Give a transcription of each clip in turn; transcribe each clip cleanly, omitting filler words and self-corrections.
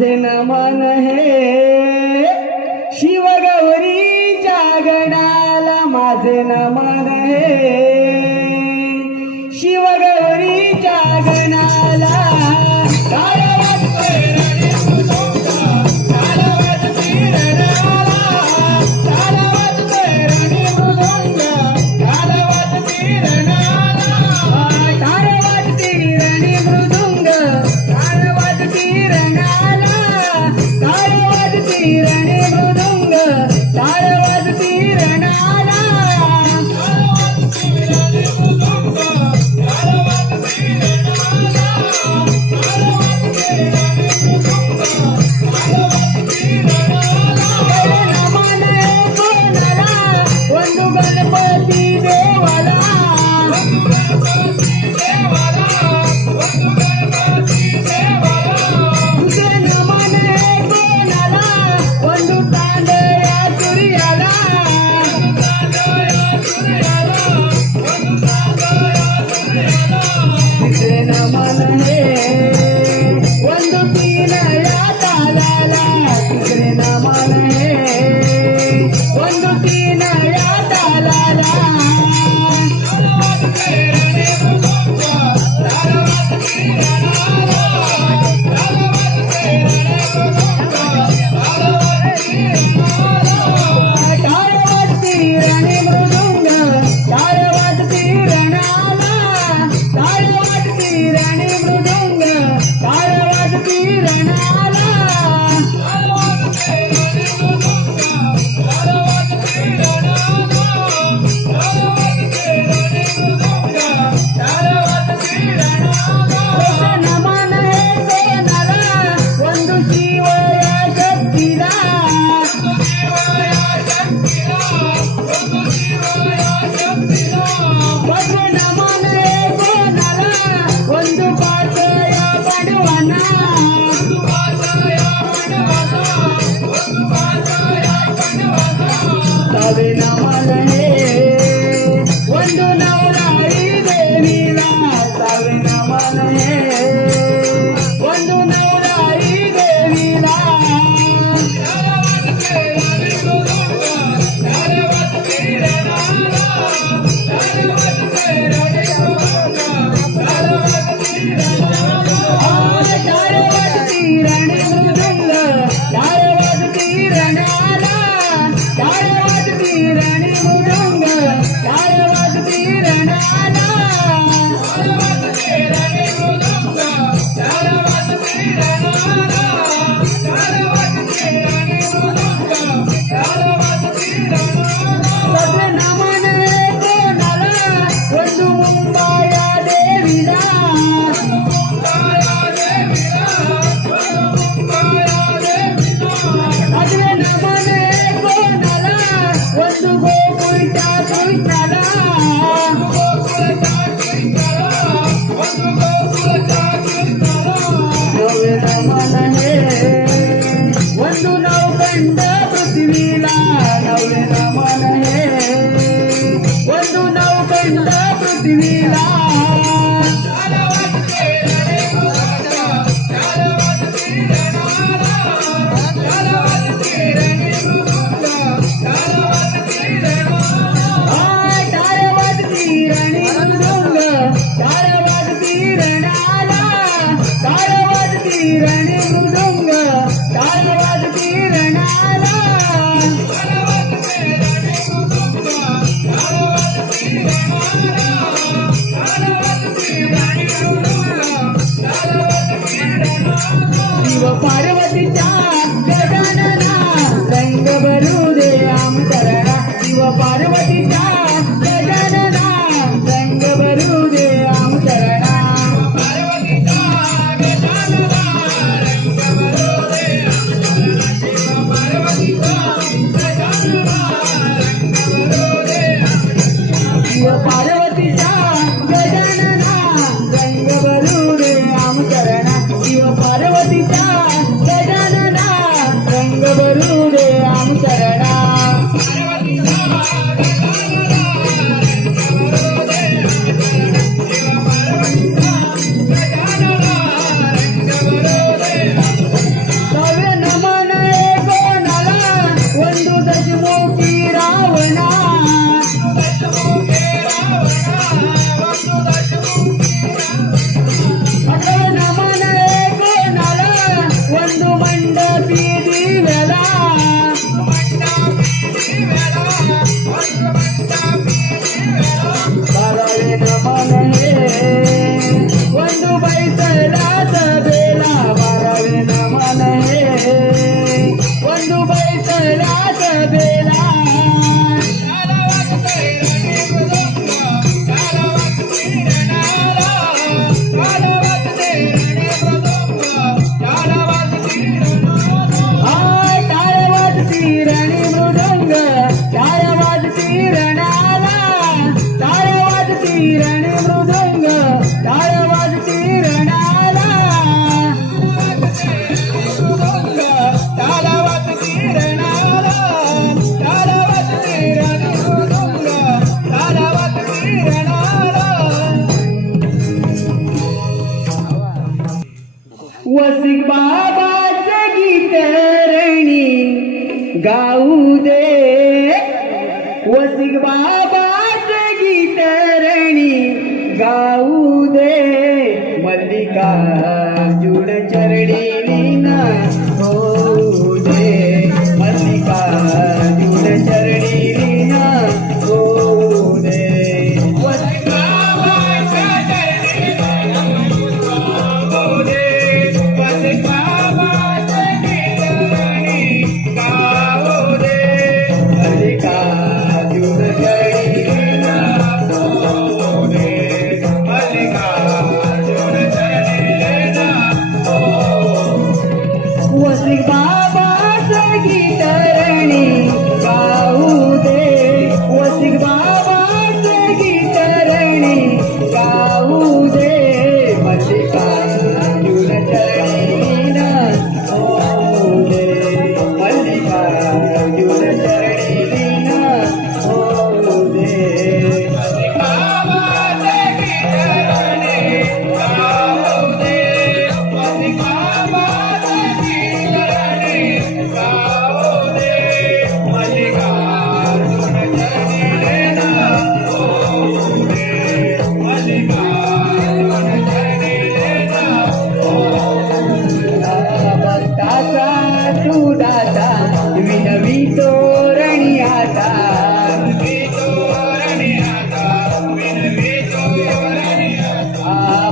माझे नमन हे शिवगौरीच्या गडाला, माझे नमन हे शिवगौरीच्या गणाला. पार्वतीचा गजानना रंग वसिक बाबाचं गीत रणी गाऊ दे, वसिक बाबाचं गीत रणी गाऊ दे, मल्लिकार्जुन चरणी लीन होऊ दे, मल्लिकार्जुन चरणी लीन होऊ दे. वसिक बाबाच्या चरणी गाऊ दे, वसिक बाबाचं गीत रणी गाऊ दे, मल्लिकार्जुन चरणी लीन होऊ दे, मल्लिकार्जुन चरणी लीन होऊ दे. वसिक बाबाचं गीत रणी गाऊ दे, वसिक बाबाचं गीत रणी गाऊ दे, मल्लिकार्जुन चरणी लीन होऊ दे, मल्लिकार्जुन चरणी लीन होऊ दे. वसिक बाबाचं गीत रणी गाऊ दे, वसिक बाबाचं गीत रणी गाऊ दे, मल्लिकार्जुन चरणी लीन होऊ दे, मल्लिकार्जुन चरणी लीन होऊ दे. भक्ताचा तू दाता विनवितो रणी आता,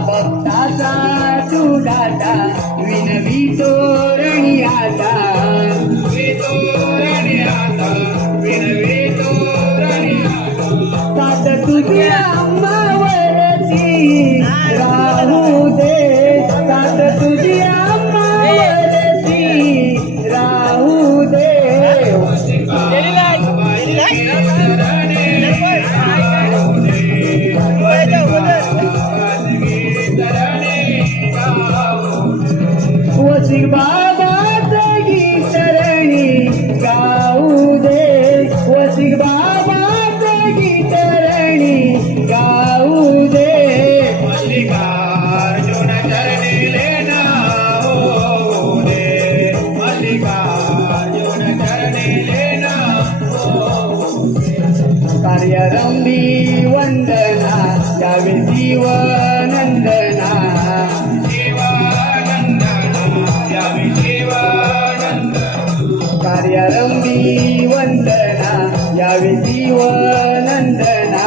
भक्ताचा तू दाता विनवितो रणी आता, सात तुझी अंबावरती राहू दे, सात तुझी अंबावरती राहू दे. वसिक बाबाचं गीत रणी गाऊ दे, वसिक बाबाचं गीत रणी गाऊ दे, मल्लिकार्जुन चरणी लीन होऊ दे, मल्लिकार्जुन चरणी लीन होऊ दे. कार्यारंभी वंदना द्यावे जीवनंदना, कार्यारंभी वंदना यावे जीवनंदना,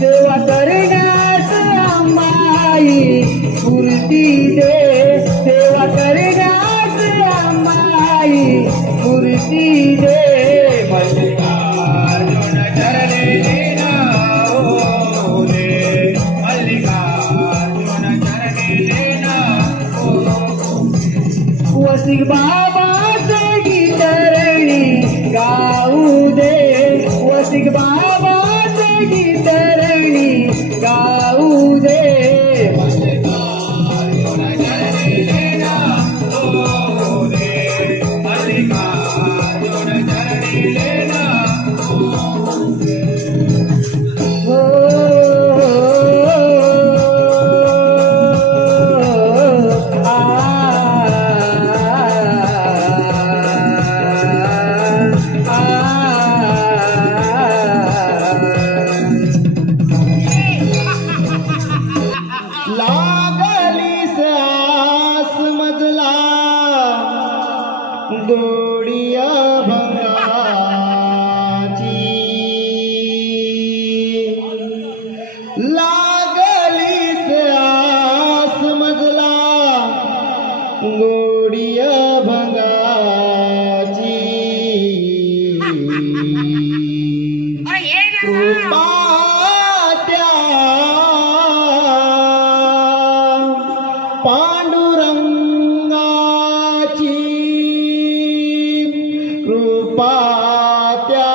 सेवा करण्यास आम्हाई स्फूर्ती दे, सेवा करण्यास आम्हाई स्फूर्ती दे, मल्लिकार्जुन चरणी लीन होऊ दे, मल्लिकार्जुन चरणी लीन होऊ दे. वसिक बाबाचं गीत रणी गाऊ दे, वसिक बाबाचं गीत रणी गाऊ दे, मल्लिकार्जुन चरणी लीन होऊ दे, मल्लिकार्जुन चरणी लीन होऊ दे. लागलीस आस मजला दोडिया भंगाची, लागलीस आस मजला गोडिया भंगाची, कृपा त्या पांडुरंगाची, कृपा त्या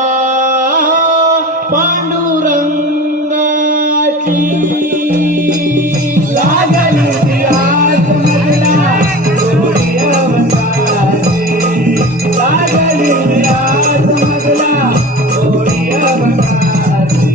पांडुरंगाची. लागली आस मजला गोडिया भंगाची, लागली आस मजला गोडिया भंगाची.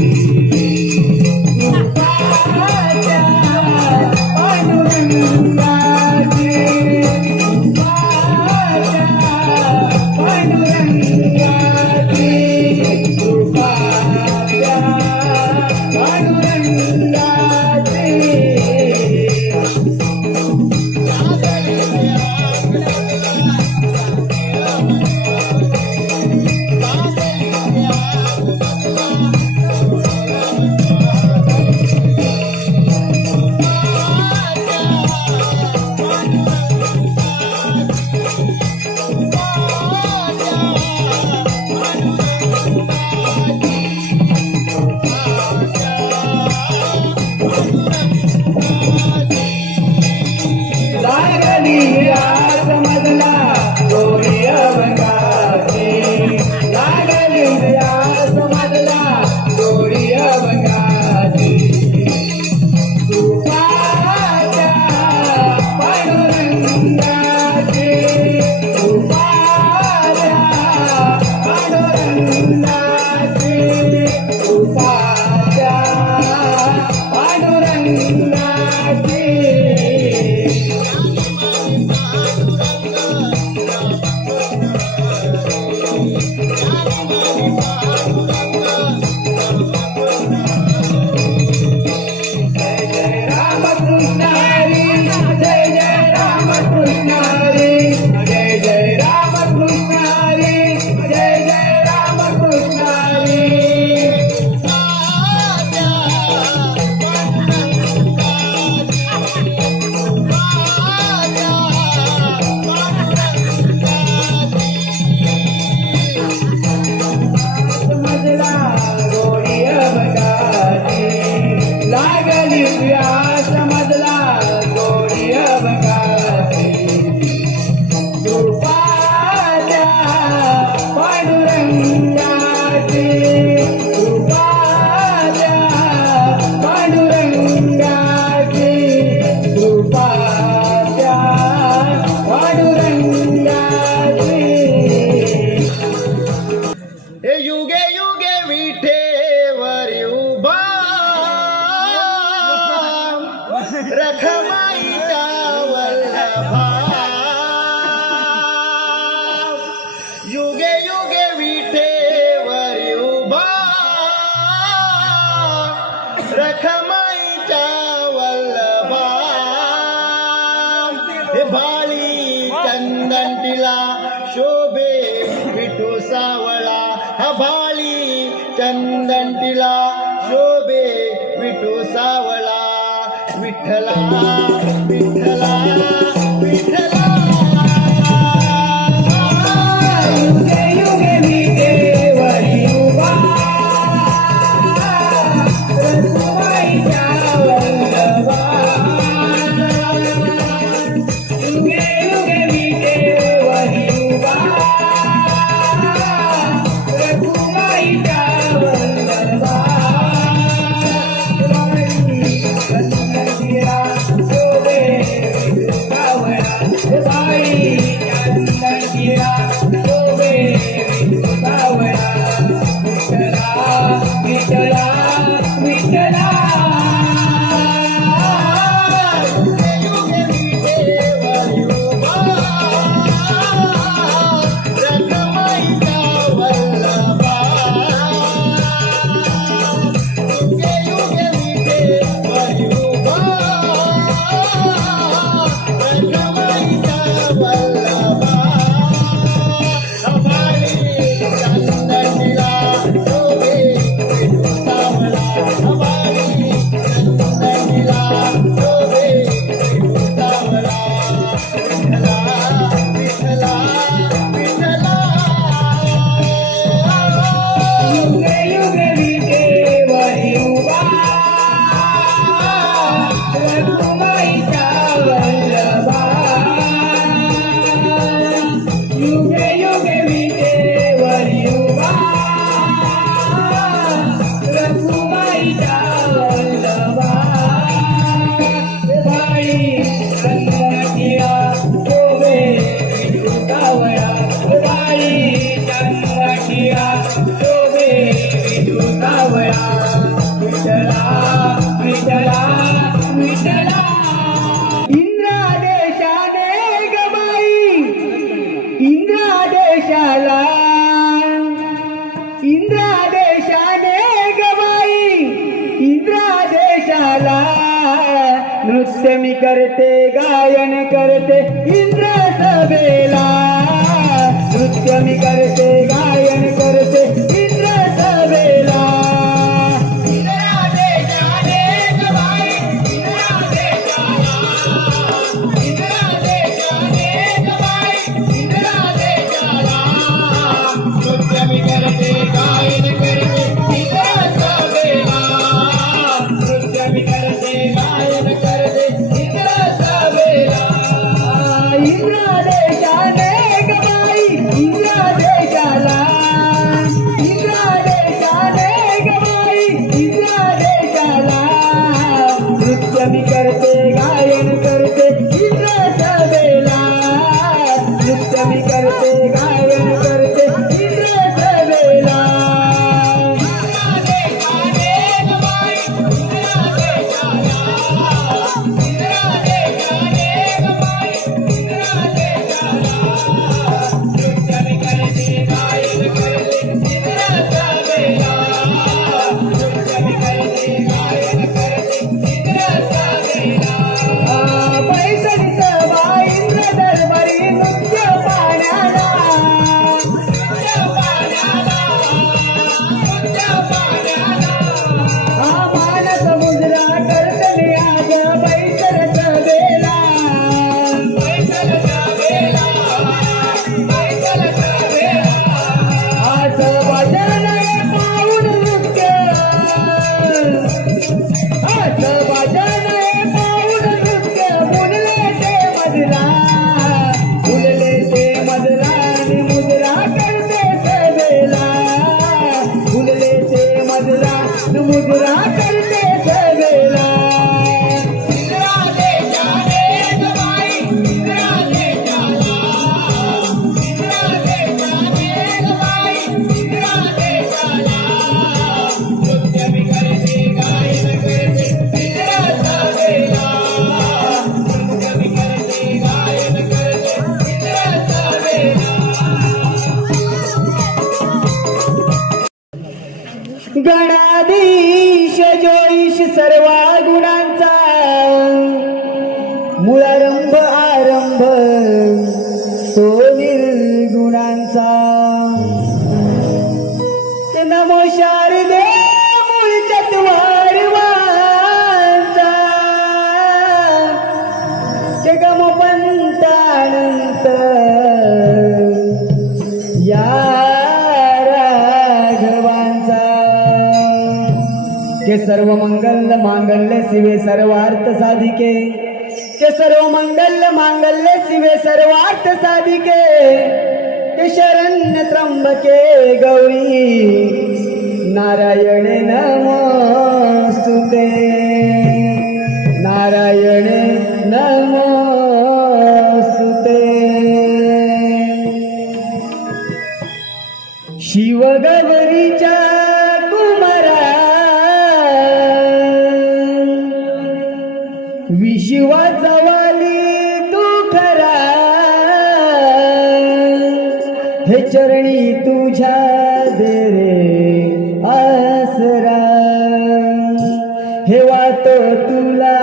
रूपाच्या पांडुरंगाची युगे युगे विठेवर उभा रखमाईचा वल्लभा युगे युगे विठेवर उभा रखमाईचा वल्लभा हे भाळी चंदंटीला शोभे विठू सावळा हा भाळी चंदंटीला शोभे विठू सावळा विठ्ठला विठ्ठला विठ्ठला युगे युगे विठेवरी उभा रखुमाईचा वल्लभा युगे युगे विठेवरी उभा रखुमाईचा वल्लभा इंद्रादेशाने गबाई इंद्रादेशाला नृत्य मी करते गायन करते इंद्र सभेला नृत्य मी करते गायन करते इंद्र सभेला इंद्रादेशाने गबाई इंद्रादेशाला इंद्रादेशाने गबाई इंद्रादेशाला नृत्य मी करते गायन करते इंद्र सभेला नृत्य मी करते गायन करते इंद्र सभेला इंद्रादेशाने गबाई इंद्रादेशाला मुजरा तू मुजरा करते सगळा इंद्रा देशाने गबाई इंद्रा देशाला इंद्रा देशाने गबाई इंद्रा देशाला नृत्य मी करते गायन करते इंद्राचा वेला नृत्य मी करते गायन करते इंद्राचा वेला गणाधीश जोईश सर्व गुणांचा मूळारंभ आरंभ तो निर्गुणांचा नमो शारदे मूळ चत्वारवांचा जगम पंतानंत या के सर्व मंगल मांगल्य शिवे सर्वार्थ साधिके के सर्व मंगल मांगल्य शिवे सर्वार्थ साधिके के शरण्य त्र्यंबके गौरी नारायणे नमोस्तुते नारायणे नमोस्तुते शिव गौरीच्या विश्वाचा वाली तू खरा हे चरणी तुझ्या दे रे आसरा हे वातो तुला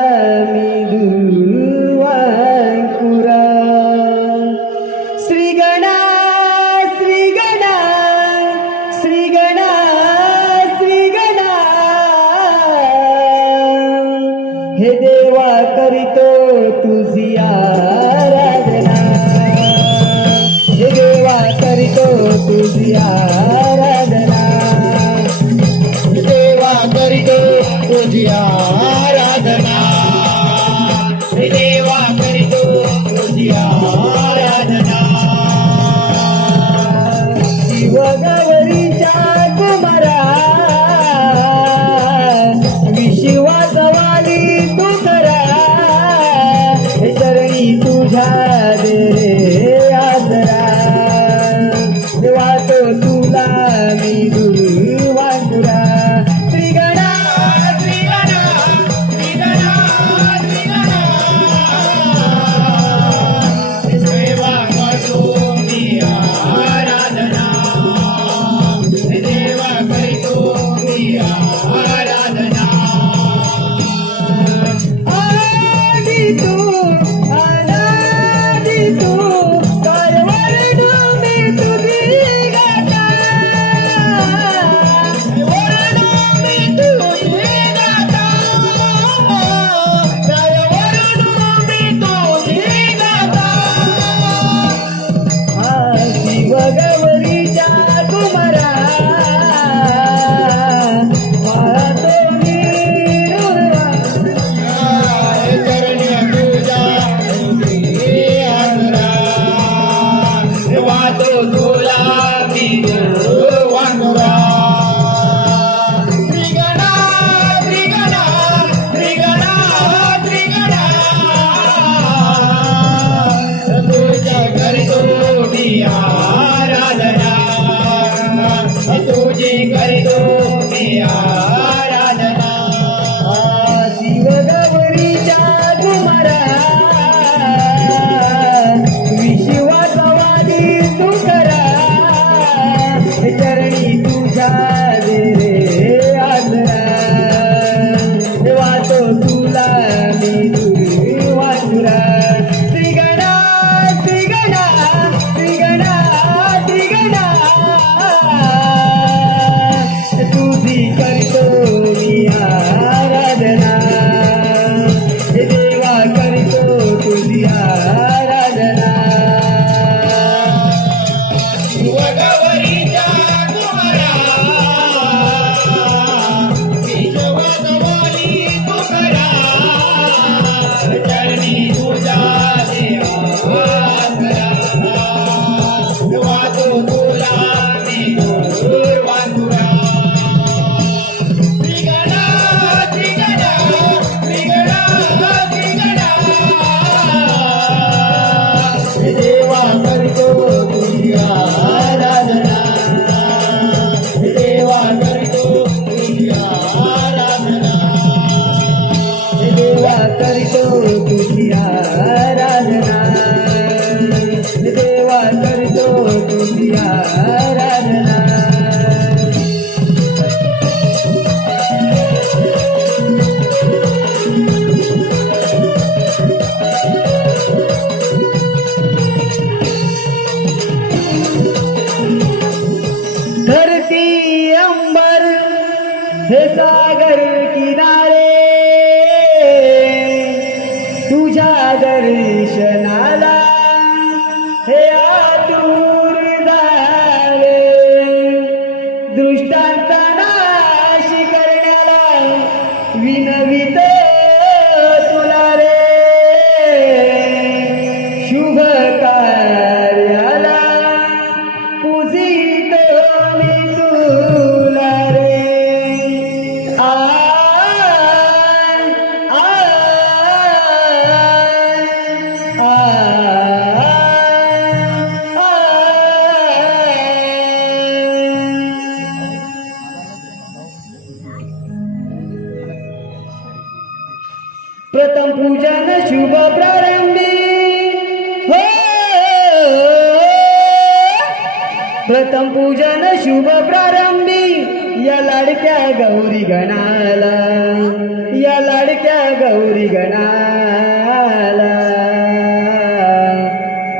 मी दुवांकुरा श्रीगणा श्रीगणा श्रीगणा श्रीगणा हे देवा करीतो तुझी आराधना हे देवा करीतो तुझी आराधना देवा करीतो तुझी आराधना हे देवा करीतो तुझी आराधना शिव गौरीच्या कुमारा विश्वाचा वाली तू खरा हे चरणी तुझ्या दे रे आसरा वातो तुला मी दुर्वांकुरा श्रीगणा श्रीगणा हे सागर किनारे तुझ्या दर्शनाला हे आतुर झाले दृष्टांचा नाश करण्याला विनवित तुला रे शुभ कार्याला पूजित मी तुला रे आ प्रथम पूजन शुभ प्रारंभी हो प्रथम पूजन शुभ प्रारंभी या लाडक्या गौरी गणाला या लाडक्या गौरी गणाला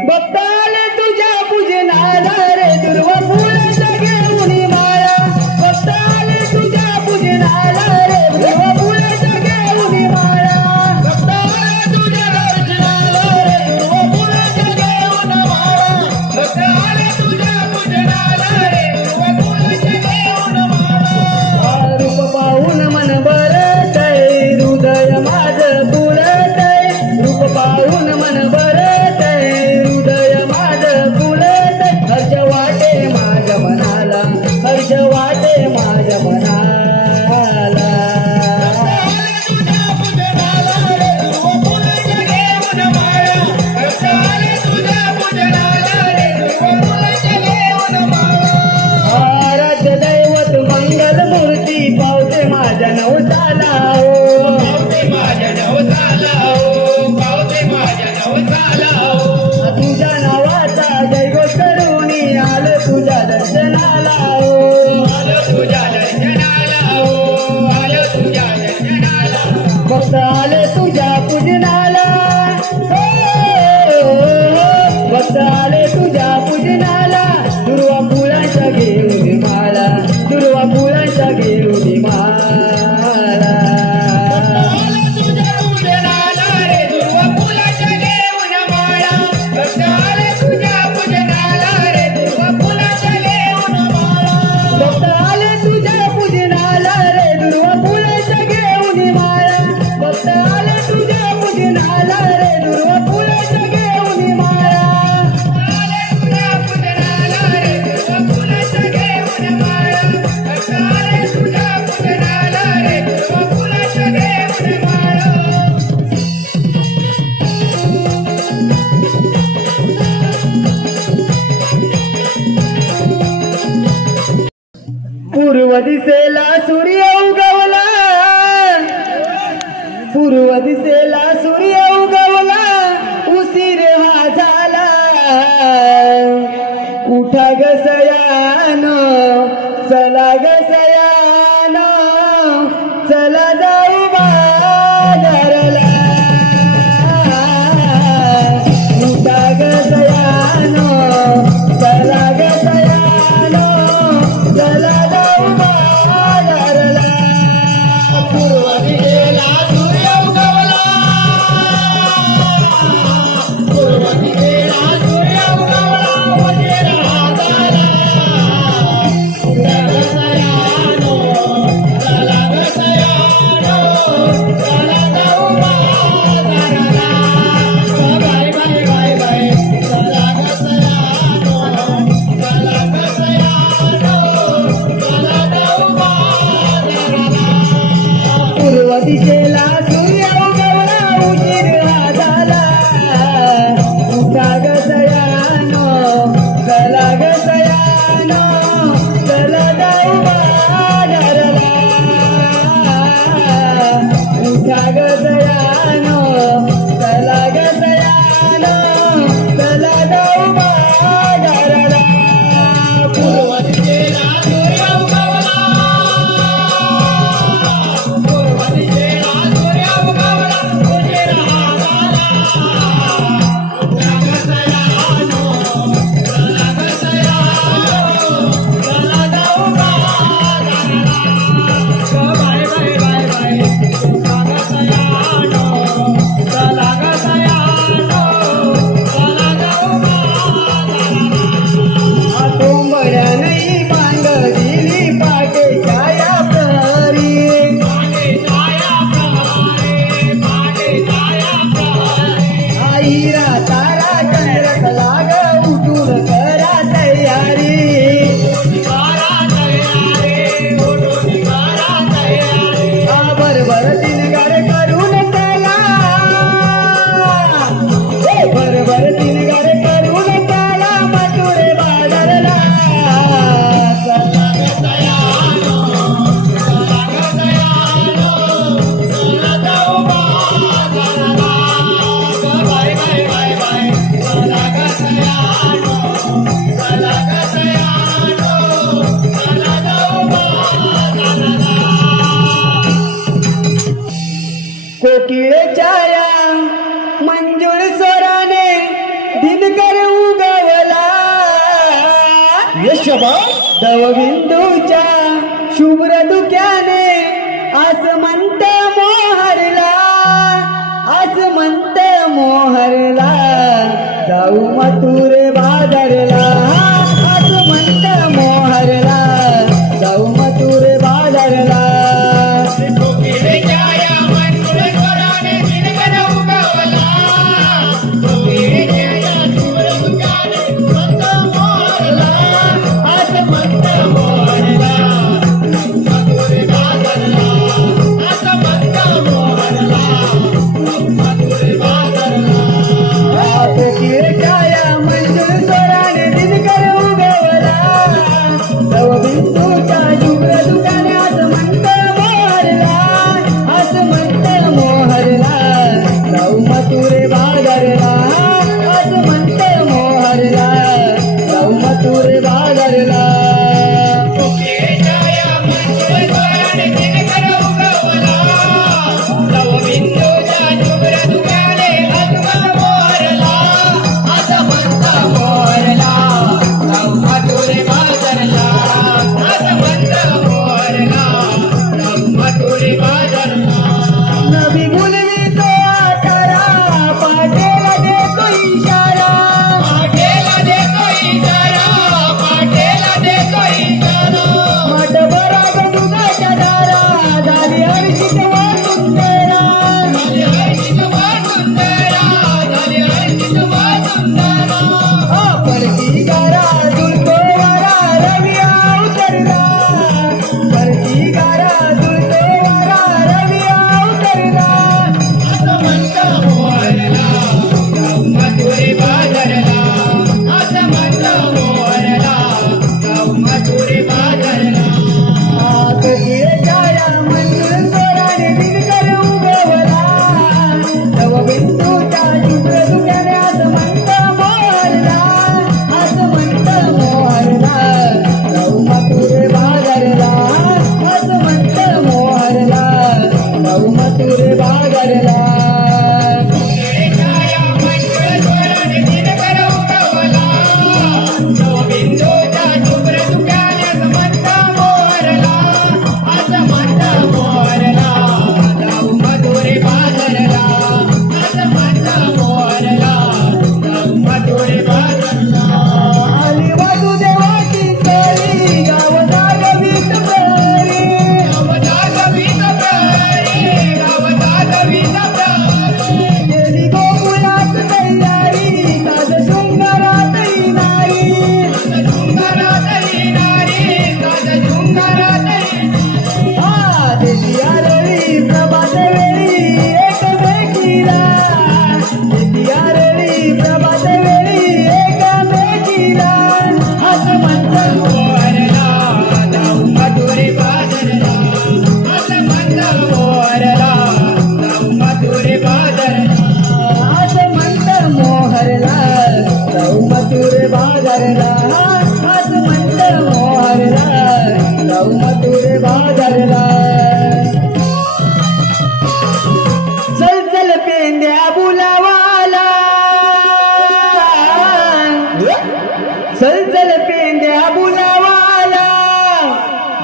भक्ताले तुझ्या पूजनाला रे दुर्वा फुलाच्या घेऊन माळा भक्ताले तुझ्या पूजनाला रे दुर्वा फुलाच्या घेऊन माळा हर्ष वाटे माझ्या मनाला आराध्य दैवत मंगल मूर्ती पावते माझ्या नवसाला तुझ्या नावाचा जयघोष करून आलो तुझ्या दर्शनाला भक्त आले तुझ्या पूजनाला भक्त आले तुझ्या पूजनाला दुर्वा फुलांच्या घेऊन माळा दुर्वा फुलांच्या घेऊन माळा पूर्व दिसेला सूर्य उगवला पूर्व दिसेला सूर्य उगवला उशीर हा झाला उठा ग सयानो चला ग सयानो चला जाऊ बाजारला उठा ग सयानो चला ग सयानो चला दिशेला सूर्य उगवला उशीर हा झाला उठा ग सयानो चला ग सयानो चला जाऊ बाजारला उठा ग सयानो चला ग सयानो चला जाऊ बाजारला पूर्व दिशेला सूर्य उगवला पूर्व दिशेला भरभर तीन गारे करून त्याला भरभर तीन गारे करून त्याला मथुरे बाजारला कोकिळेच्या या मंजूळ स्वराने दिनकर उगवला दवबिंदूच्या शुभ्र धुक्याने आसमंत मोहरला आसमंत मोहरला जाऊ मथुरे बाजारला आसमंत मोहरला जाऊ मथुरे बाजारला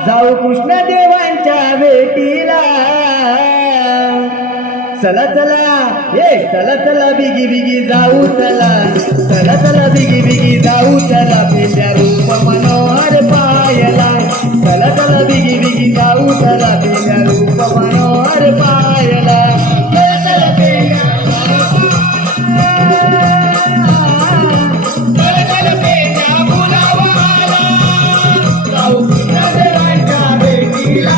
जाऊ कृष्ण देवांच्या भेटीला चला चला चला चला बिगी बिगी जाऊ चला चला चला बिगी बिगी जाऊ चला पेंड्या रूप मनोहर पायला चला चला बिगी बिगी जाऊ चला पेंड्या रूप मनोहर पायला चला चला पेंड्या जाऊ कृष्ण देवांच्या भेटीला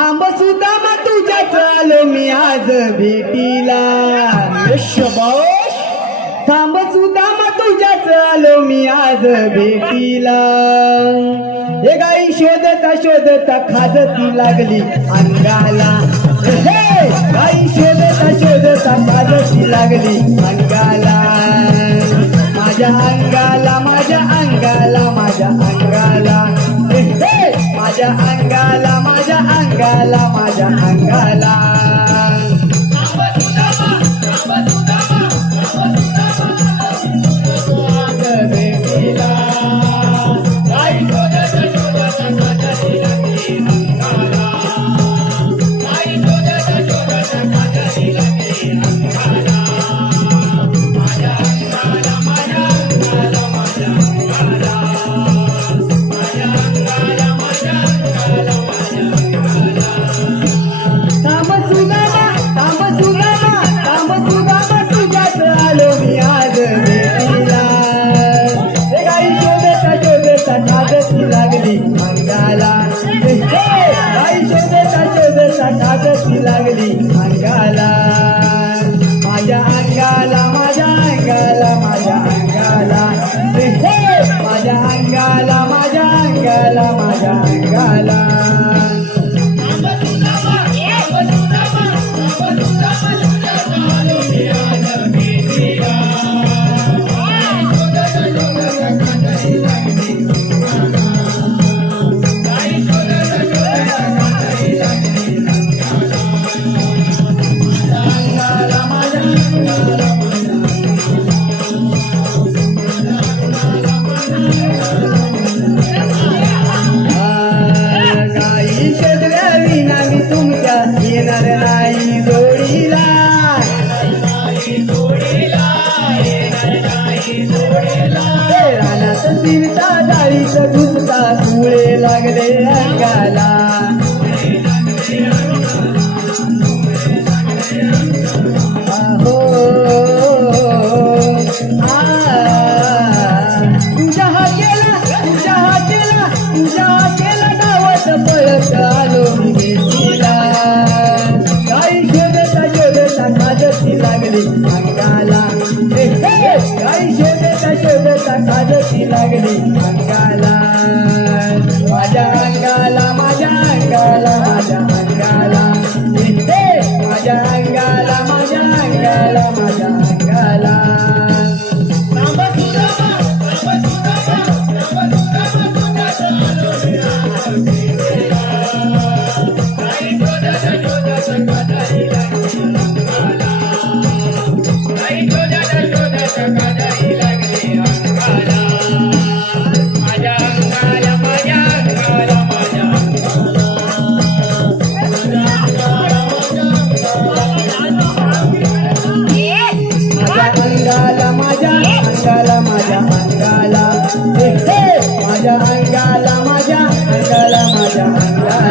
थांब सुदामा तुझ्याच आलो मी आज भेटीला. शबाश. थांब सुदामा तुझ्याच आलो मी आज भेटीला. हे गाई शोधता शोधता खाजती लागली अंगाला. हे गाई शोधता शोधता खाजती लागली अंगाला. माझ्या अंगाला माझ्या अंगाला माझ्या अंगाला. माझ्या अंगाला माझ्या अंगाला माझ्या अंगाला. लागली अंगाला. माझ्या अंगाला माझ्या अंगाला माझ्या अंगाला. माझ्या अंगाला माझ्या अंगाला माझ्या अंगाला. येणार नाही जोडीला. रानात फिरता डाळीत घुसता तुळे लागले अंगाला. तुझ्या हाकेला तुझ्या हाकेला तुझ्या हाकेला गावात पळत आलो मी भेटीला. काही शोधता शोधता खाजती लागली अंगाला. काही शोधता शोधता खाजती लागली अंगाला. माझ्या अंगाला माझ्या अंगाला माझ्या अंगाला. माझ्या अंगाला माझ्या अंगाला माझ्या अंगाला. माझ्या अंगाला माझ्या अंगाला माझ्या अंगाला.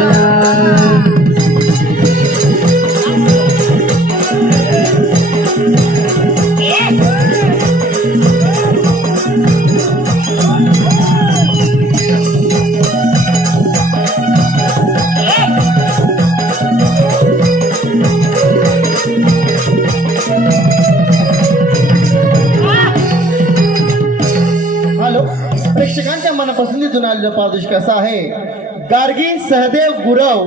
प्रेक्षकांच्या मनपसंतीतून आलेलं पारितोषिक असं आहे. गार्गी सहदेव गुरव,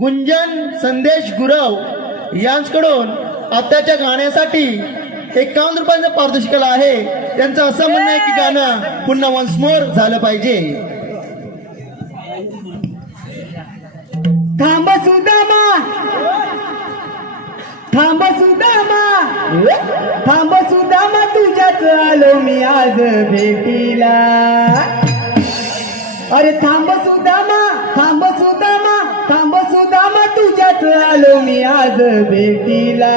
गुंजन संदेश गुरव यांच्याकडून आत्ताच्या गाण्यासाठी 51 रुपयांचं पारितोषिक आहे. त्यांचं असं म्हणणं आहे की गाणं पुन्हा वन्स मोर झालं पाहिजे. थांब सुदामा थांब सुदामा थांब सुदामा तुझ्याच आलो मी आज भेटीला. अरे थांब सुदामा थांब सुदामा थांब सुदामा तुझ्याच आलो मी आज भेटीला.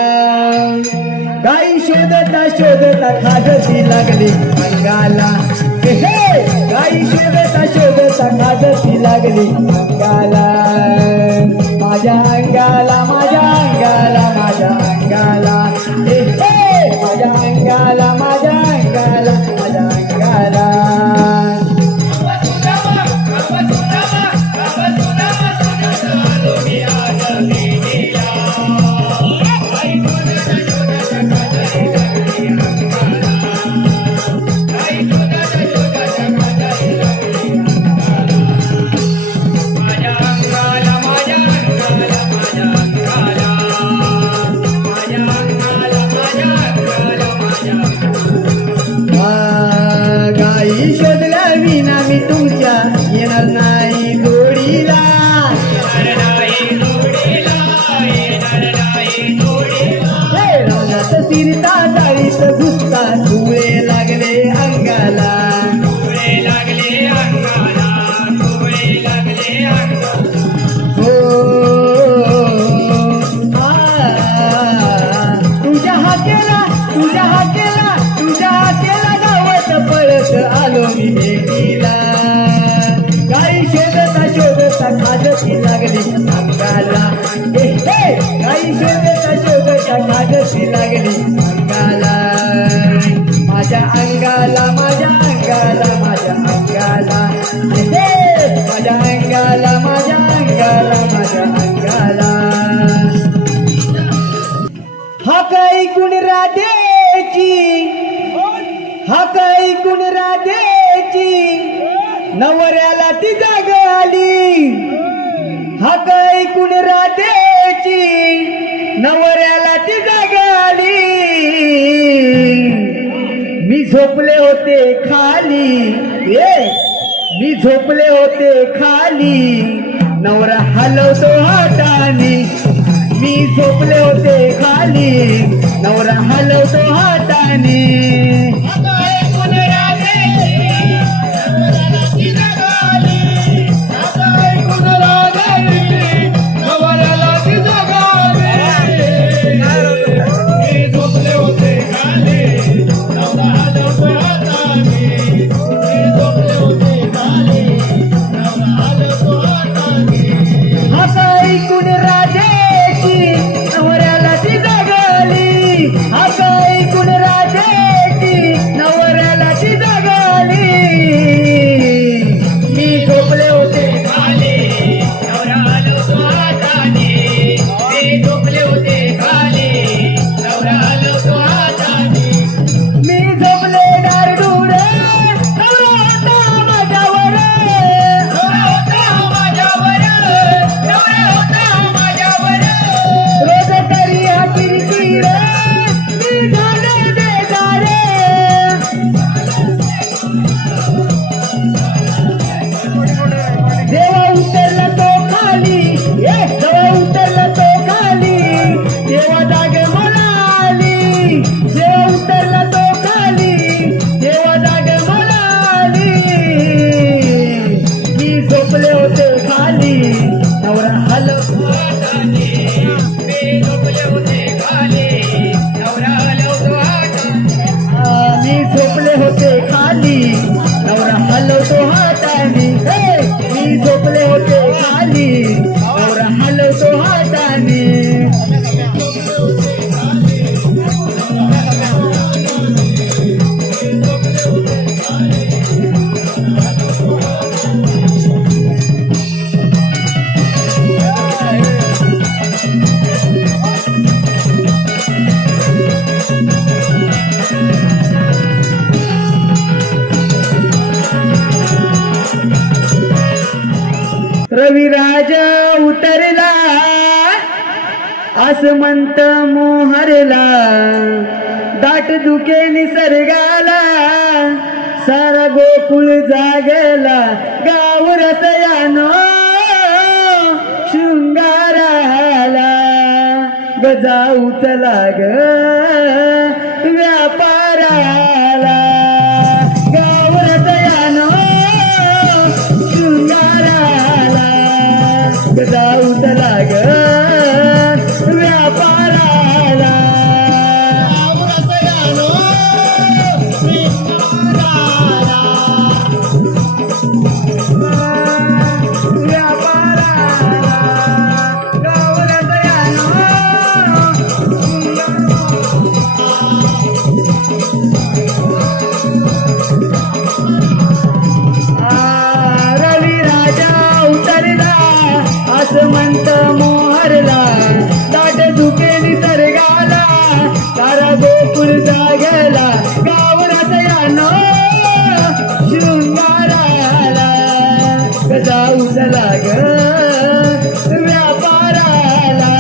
गाई शोधता शोधता खाजती लागली अंगाला. गाई शोधता शोधता खाजती लागली अंगाला. माझ्या अंगाला माझ्या अंगाला माझ्या अंगाला. माझ्या अंगाला माझ्या अंगाला माझ्या अंगाला. हो तुझ्या हाकेला गावात पळत आलो मी भेटीला काही शोधता खाजती लागली अंगाला काही शोधता खाजती लागली अंगाला माझ्या अंगाला माझ्या अंगाला माझ्या अंगाला माझ्या अंगाला माझ्या अंगाला माझ्या अंगाला हा काही कुण राधेची हा काही कुण राधेची नवऱ्याला ती जाग आली हा काही कुण राधेची नवऱ्याला ती जाग आली मी झोपले होते खाली मी झोपले होते खाली नवरा हलवतो हाताने मी झोपले होते खाली नवरा हलवतो हाताने रविराज उतरला आसमंत मोहरला दाट धुके निसर्गाला सारा गोकुळ जागला गाव रसयानो शृंगाराला गजा उचला ग व्यापाराला गाव रसयानो शृंगाराला गजा उचला ग व्यापाराला आसमंत मोहरला दाट धुके निसर्गाला सारा गोकुळ जागला गाव रसयानो शृंगाराला गजा उचला ग व्यापाराला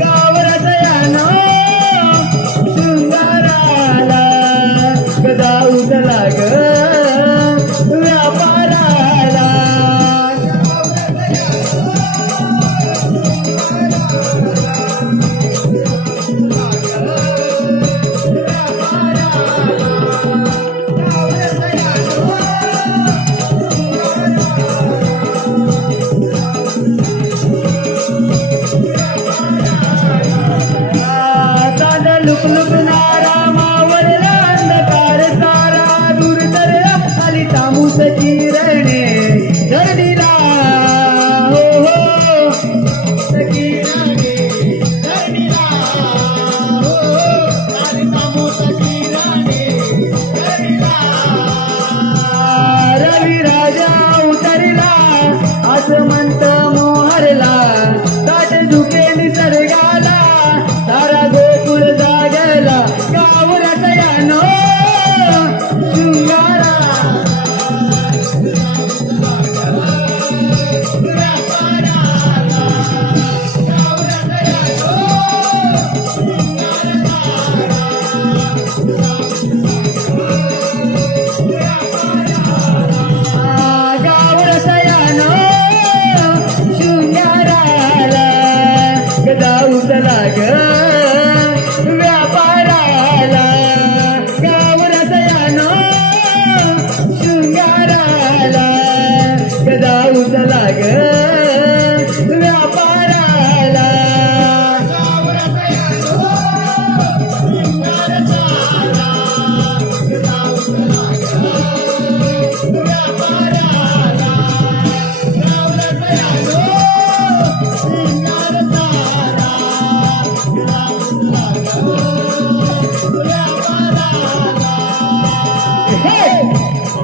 गाव रसयानो शृंगाराला गजा उचला ग व्यापाराला देवात मोहरला दाट झुके निसर्गाला सारा गोकुळ जागला गावरात यानो शृंगारा जाऊतला ग व्यापाराला गावरात यानो शृंगाराला जाऊतला ग व्यापाराला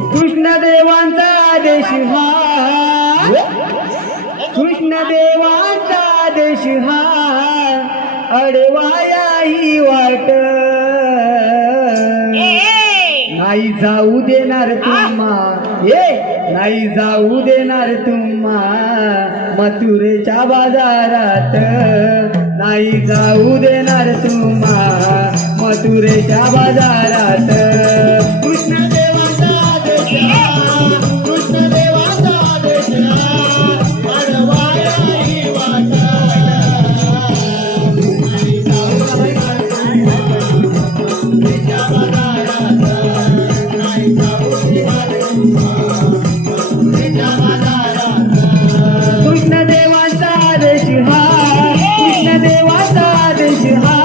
कृष्णदेवांचा आदेश हा कृष्णदेवांचा आदेश हा अडवाया ही वाट नाही जाऊ देणार तुम्हा नाही जाऊ देणार तुम्हा मथुरेच्या बाजारात नाही जाऊ देणार तुम्हा मथुरेच्या बाजारात कृष्णदेवांचा आदेश कृष्णदेवांचा आदेश अडवाया ही वाट नाही जाऊ देणार मथुरेच्या बाजारात नाही जाऊ देणार तुम्हा मथुरेच्या बाजारात कृष्णदेवांचा आदेश हा कृष्णदेवांचा आदेश हा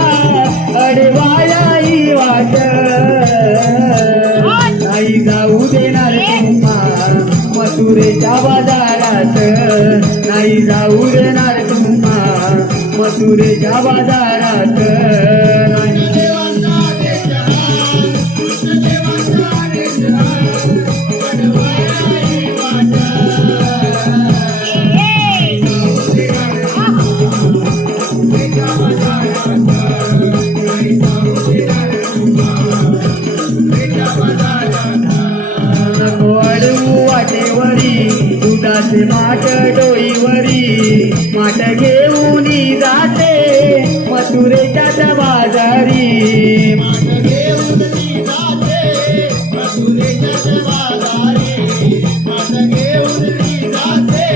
अडवाया ही वाट नाही जाऊ देणार तुम्हा मथुरेच्या बाजारात नाही जाऊ देणार तुम्हा मथुरेच्या बाजारात वाटेवरी दुधाचे माठ डोईवरी माठ घेऊन जाते मथुरेच्या बाजारी माठ घेऊन जाते मथुरेच्या बाजारी माठ घेऊन जाते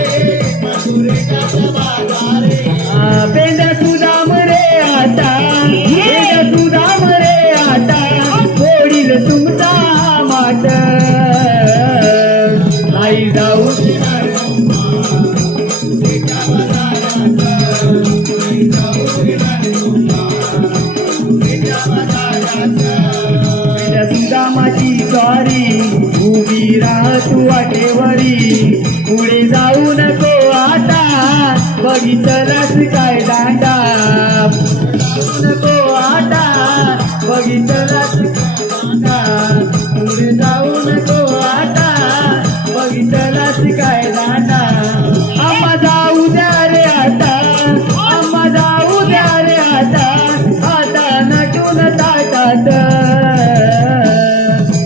मथुरेच्या बाजारी पेंडा सुदाम रे आता पेंडा सुदाम रे आता फोडील तुमचा माठ नाही जाऊ देणार मथुरेच्या बाजारात नाही जाऊ देणार मथुरेच्या बाजारात सुदामाची स्वारी उभी राह तू वाटेवरी पुढे जाऊ नको आता बघितलास काय दांडा जाऊ नको आता बघितलास दांडा पुढे जाऊ नको आता बघितलास काय दांडा आम्हा जाऊ द्या रे आता आम्हा जाऊ द्या रे आता आता नटून ताटात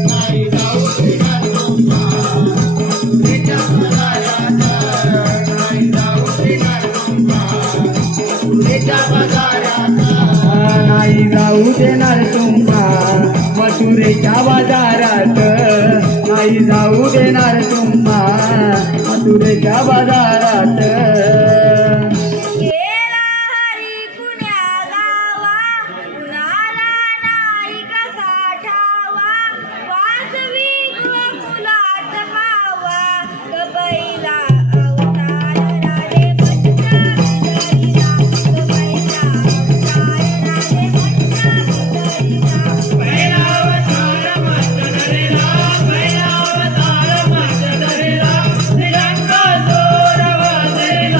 नाही जाऊ देणार तुम्हा मथुरेच्या बाजारात नाही जाऊ देणार तुम्हा मथुरेच्या बाजारात नाही जाऊ देणार तुम्हा मथुरेच्या बाजारात नाही जाऊ देणार तुम्हा मथुरेच्या बाजारात गेला हरी कुण्या गावा कुणाला नाही कसा ठावा वाजवी गोकुलात पावा गबैला अवतार राधे भट्टा सुंदरीला गबैला अवतार राधे भट्टा सुंदरीला पहिला अवतार मस्त धरेला पहिला अवतार मस्त धरेला श्रीलंका जोर वाजेला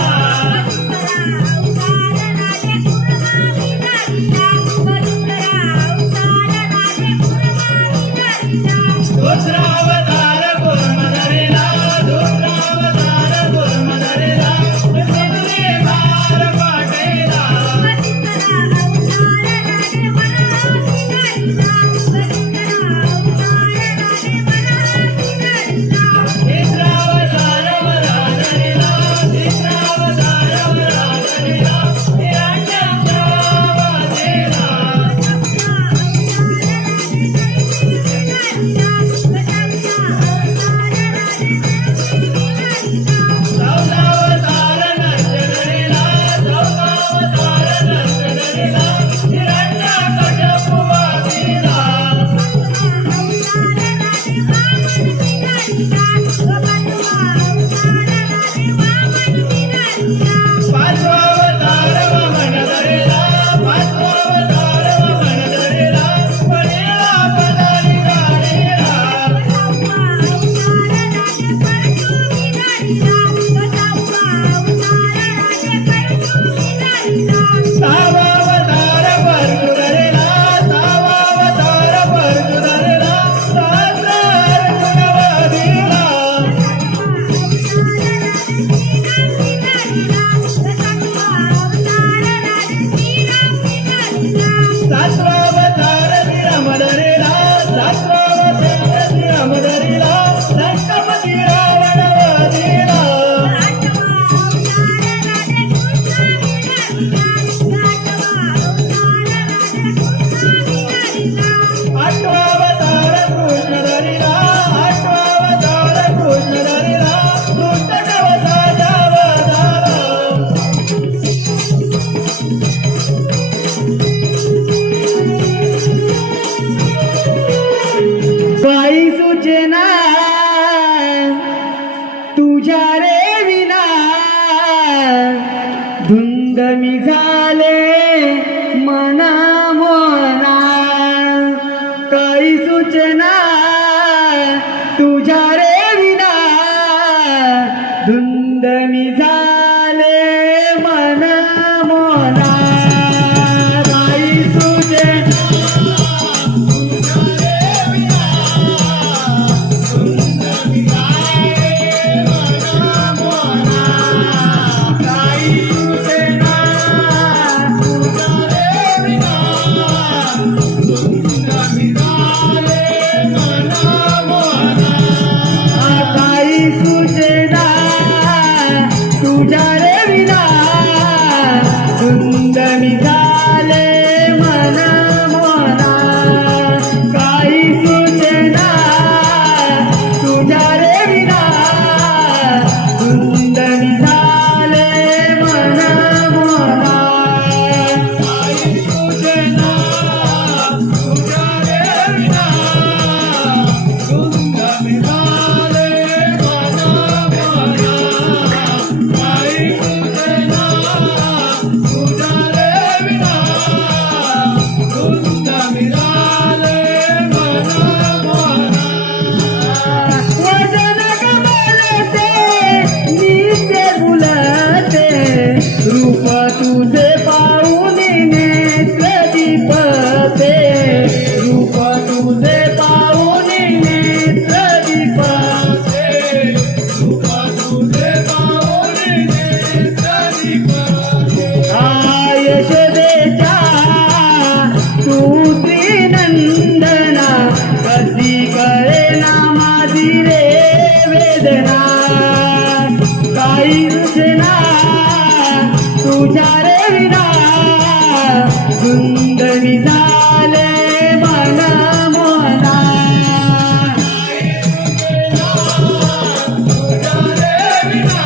मी झाले मना मोना काही सूचना तुझ्या रे विना धुंद मी झाले मना मोना काही सूचना तुझ्या रे विना धुंद मी झाले मना मोना काही सूचना तुझ्या रे विना धुंद मी झाले मना मोना काही सूचना तुझ्या रे विना धुंद मी झाले रूप तुझे पाहून नेत्र दीपते रूप तुझे पाहून नेत्र दीपते रूप तुझे पाहून नेत्र दीपते यशोदेच्या तू श्रीनंदना कशी कळेना माझी रे वेदना काही रुचना तुझ्या रे विना धुंद मी झाले मना मोना तुझ्या रे विना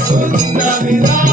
धुंद मी झाले